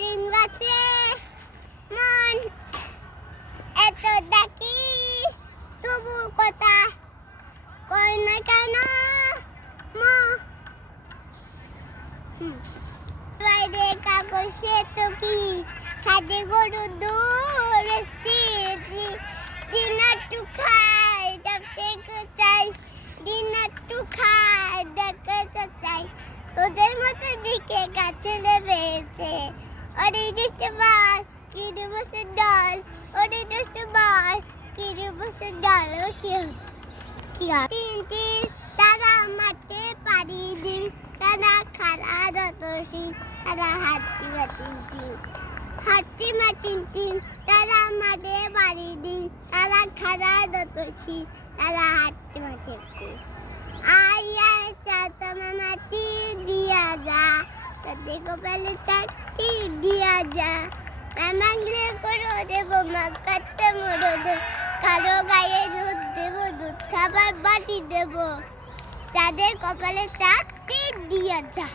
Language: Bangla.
বেরিম গাছে মন এত ডাকি তবু কথা কই না কেন বাইরে কাগজে তো কি খাদে গরু দূর এসেছি দিনাটু খাই ডাকতে চাই দিনাটু খাই ডাকতে চাই তোদের মতো বিকে গাছে লেবেছে ওরে দুষ্টবার কিরে বসে ডাল ওরে দুষ্টবার কিরে বসে ডাল ও কি তিন তিন তারা মাঠে পাড়ি দিন তারা খারা যতসী তারা হাঁটি মাটিন তিন তারা মাঠে পাড়ি দিন তারা খারা যতসী তারা হাঁটি মাঠে আয় আয় চাতমা মাটি দিয়া যা তাতে কপালে চাটি দিয়া যা মামাংলে করো দেব মাছ কাটতে মরো দেব কারো গায়ে দুধ দেব দুধ খাবার বাটি দেব তাদের কপালে চাটি দিয়া যা